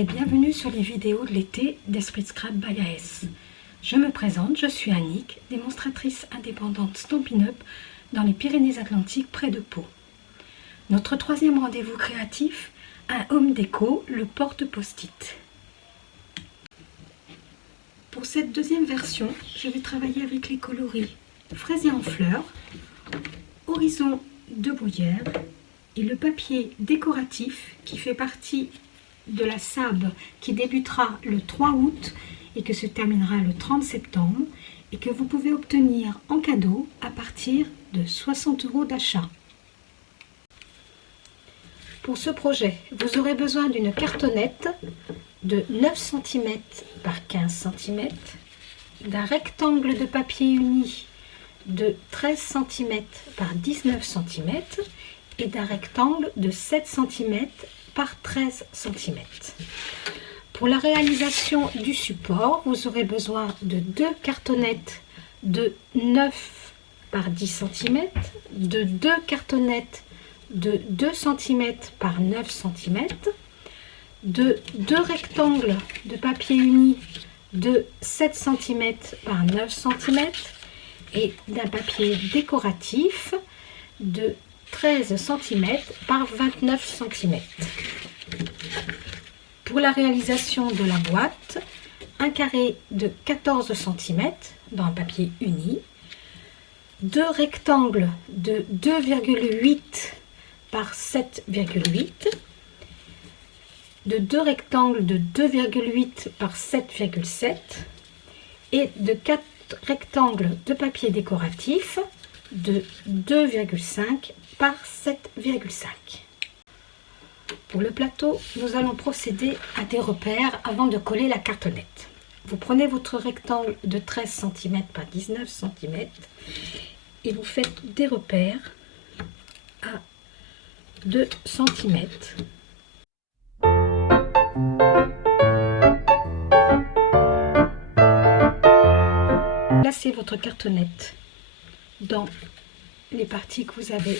et bienvenue sur les vidéos de l'été d'Esprit Scrap by AS. Je me présente, je suis Annick, démonstratrice indépendante Stampin' Up dans les Pyrénées-Atlantiques près de Pau. Notre troisième rendez-vous créatif, un home déco, le porte-post-it. Pour cette deuxième version, je vais travailler avec les coloris fraisier en fleurs, horizon de bruyère et le papier décoratif qui fait partie de la SAB qui débutera le 3 août et que se terminera le 30 septembre et que vous pouvez obtenir en cadeau à partir de 60 € d'achat. Pour ce projet, vous aurez besoin d'une cartonnette de 9 cm par 15 cm, d'un rectangle de papier uni de 13 cm par 19 cm et d'un rectangle de 7 cm par 13 cm. Pour la réalisation du support, vous aurez besoin de 2 cartonnettes de 9 par 10 cm, de 2 cartonnettes de 2 cm par 9 cm, de 2 rectangles de papier uni de 7 cm par 9 cm et d'un papier décoratif de 13 cm par 29 cm. Pour la réalisation de la boîte, un carré de 14 cm dans un papier uni, 2 rectangles de 2,8 par 7,8, de 2 rectangles de 2,8 par 7,7 et de 4 rectangles de papier décoratif de 2,5 par 7,5. Pour le plateau, nous allons procéder à des repères avant de coller la cartonnette. Vous prenez votre rectangle de 13 cm par 19 cm et vous faites des repères à 2 cm. Placez votre cartonnette dans les parties que vous avez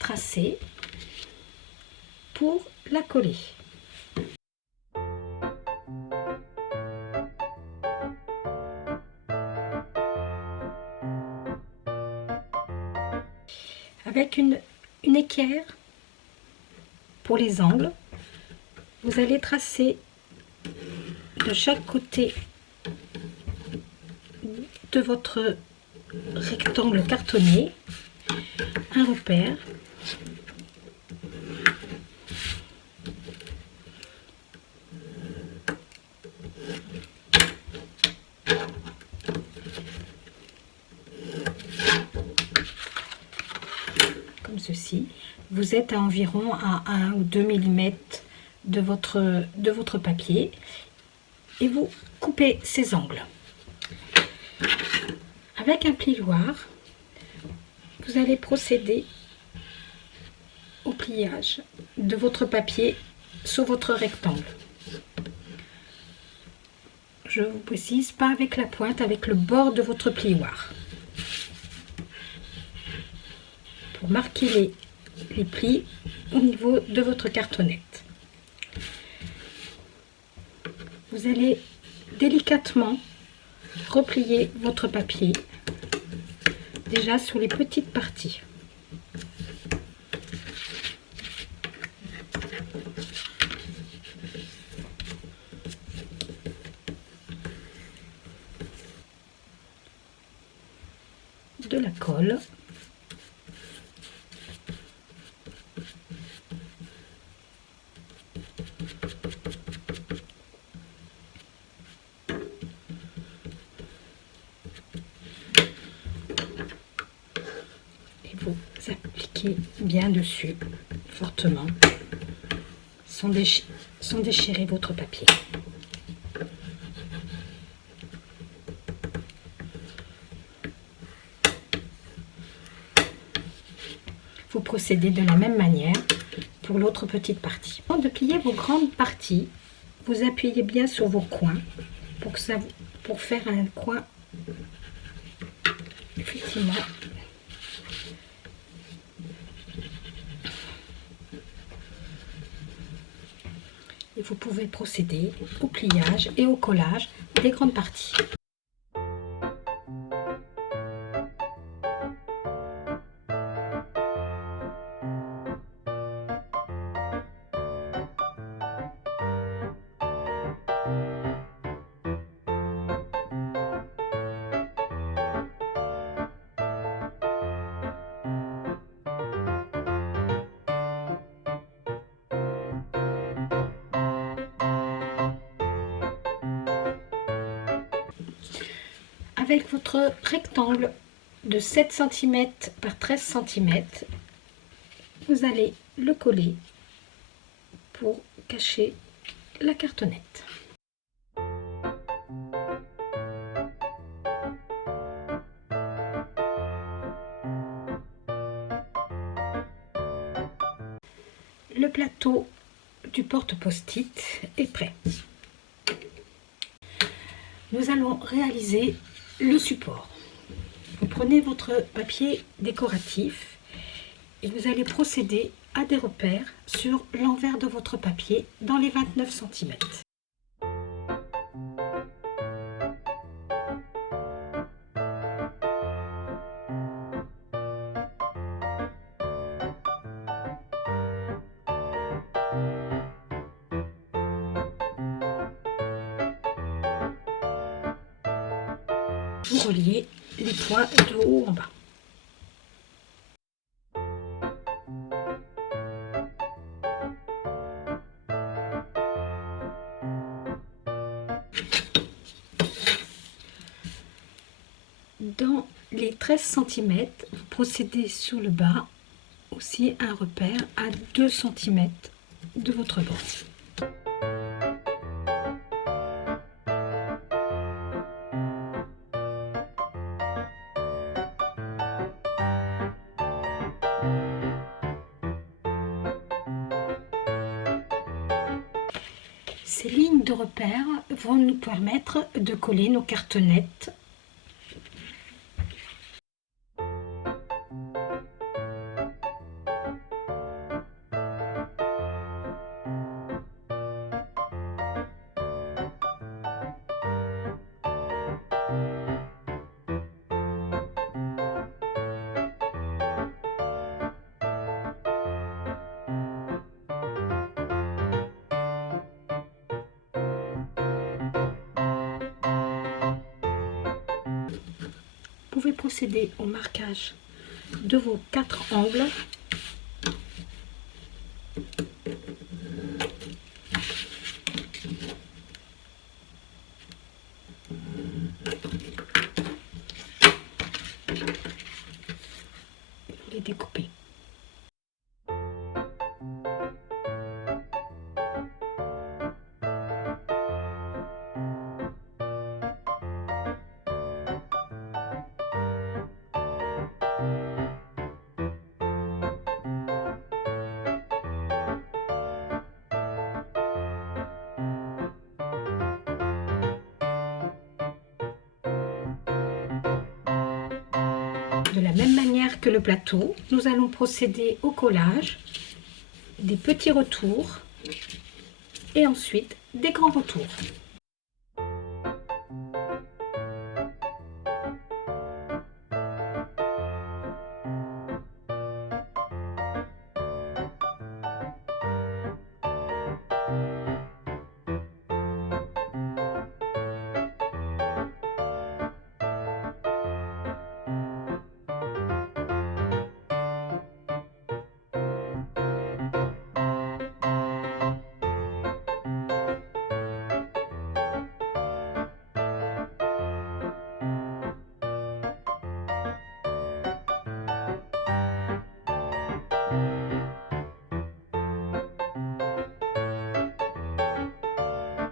tracées pour la coller. Avec une équerre pour les angles, vous allez tracer de chaque côté de votre rectangle cartonné un repère comme ceci. Vous êtes à environ à 1 ou 2 mm de votre papier et vous coupez ces angles. Avec un plioir, vous allez procéder au pliage de votre papier sur votre rectangle. Je vous précise, pas avec la pointe, avec le bord de votre plioir. Pour marquer les plis au niveau de votre cartonnette. Vous allez délicatement replier votre papier déjà sur les petites parties. De la colle. Vous appliquez bien dessus, fortement, sans déchirer votre papier. Vous procédez de la même manière pour l'autre petite partie. Avant de plier vos grandes parties, vous appuyez bien sur vos coins pour faire un coin effectivement Et vous pouvez procéder au pliage et au collage des grandes parties. Avec votre rectangle de 7 cm par 13 cm, vous allez le coller pour cacher la cartonnette. Le plateau du porte-post-it est prêt. Nous allons réaliser le support. Vous prenez votre papier décoratif et vous allez procéder à des repères sur l'envers de votre papier dans les 29 cm. Vous reliez les points de haut en bas. Dans les 13 cm, vous procédez sur le bas aussi un repère à 2 cm de votre base. Ces lignes de repère vont nous permettre de coller nos cartonnettes. Vous pouvez procéder au marquage de vos 4 angles. Vous les découpez. De la même manière que le plateau, nous allons procéder au collage, des petits retours et ensuite des grands retours.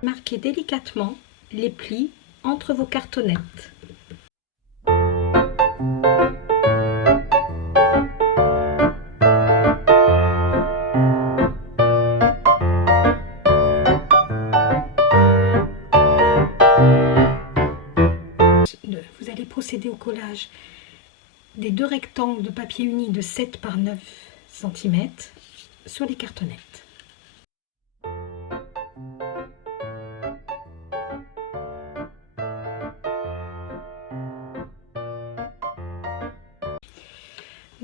Marquez délicatement les plis entre vos cartonnettes. Vous allez procéder au collage des 2 rectangles de papier uni de 7 par 9 cm sur les cartonnettes.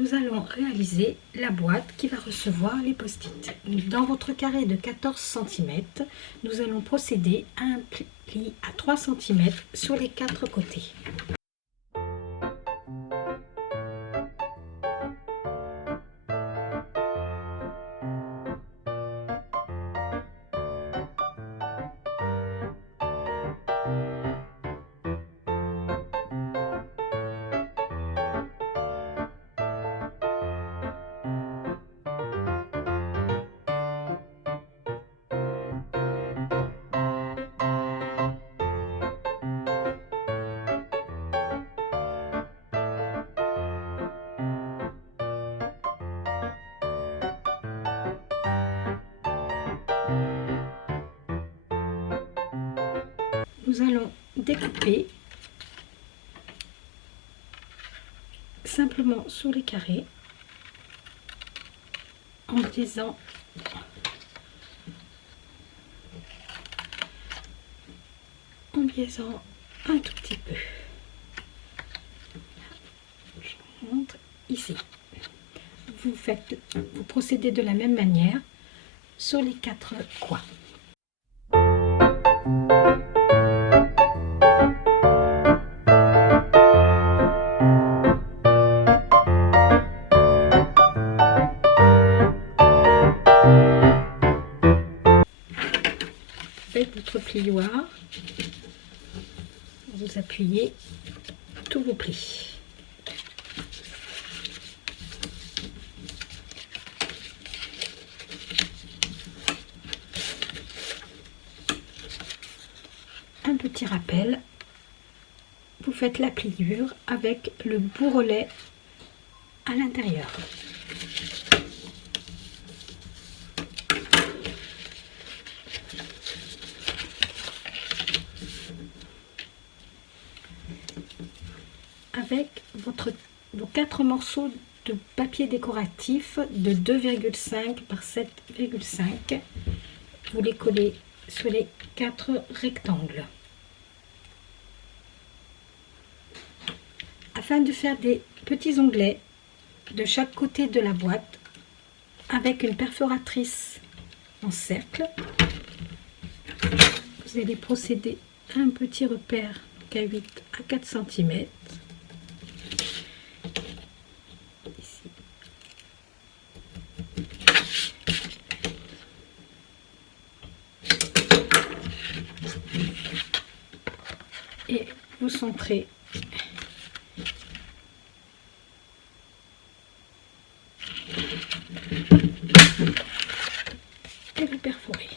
nous allons réaliser la boîte qui va recevoir les post-it. Dans votre carré de 14 cm, nous allons procéder à un pli à 3 cm sur les 4 côtés. Nous allons découper simplement sous les carrés en biaisant un tout petit peu. Je vous montre ici. Vous procédez de la même manière sur les 4 coins. Avec votre plioir, vous appuyez tous vos plis. Un petit rappel, vous faites la pliure avec le bourrelet à l'intérieur. Avec vos 4 morceaux de papier décoratif de 2,5 par 7,5, vous les collez sur les 4 rectangles. Afin de faire des petits onglets de chaque côté de la boîte avec une perforatrice en cercle, vous allez procéder à un petit repère K8 à 4 cm. Ici. Et vous centrez et vous perforez.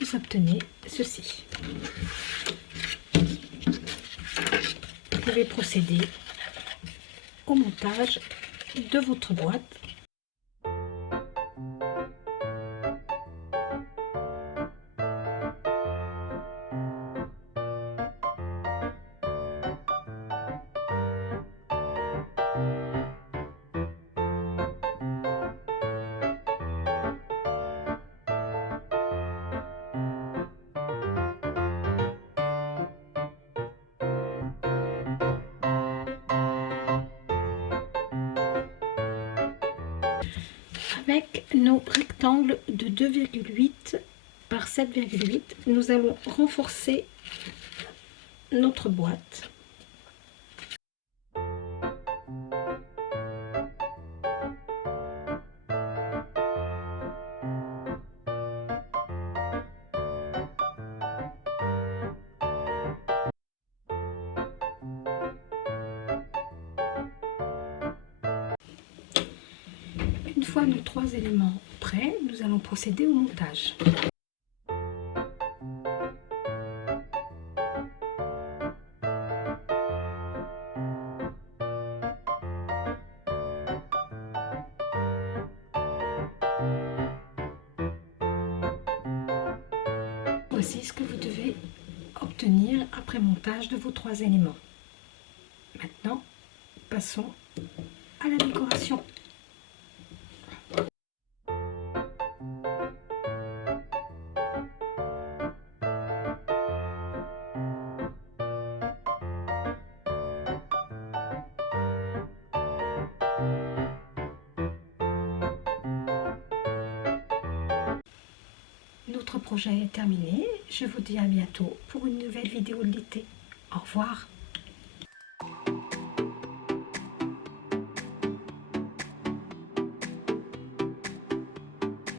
Vous obtenez ceci. Vous pouvez procéder au montage de votre boîte. Avec nos rectangles de 2,8 par 7,8, nous allons renforcer notre boîte. Une fois nos 3 éléments prêts, nous allons procéder au montage. Voici ce que vous devez obtenir après montage de vos 3 éléments. Maintenant, passons à la décoration. Notre projet est terminé. Je vous dis à bientôt pour une nouvelle vidéo de l'été. Au revoir.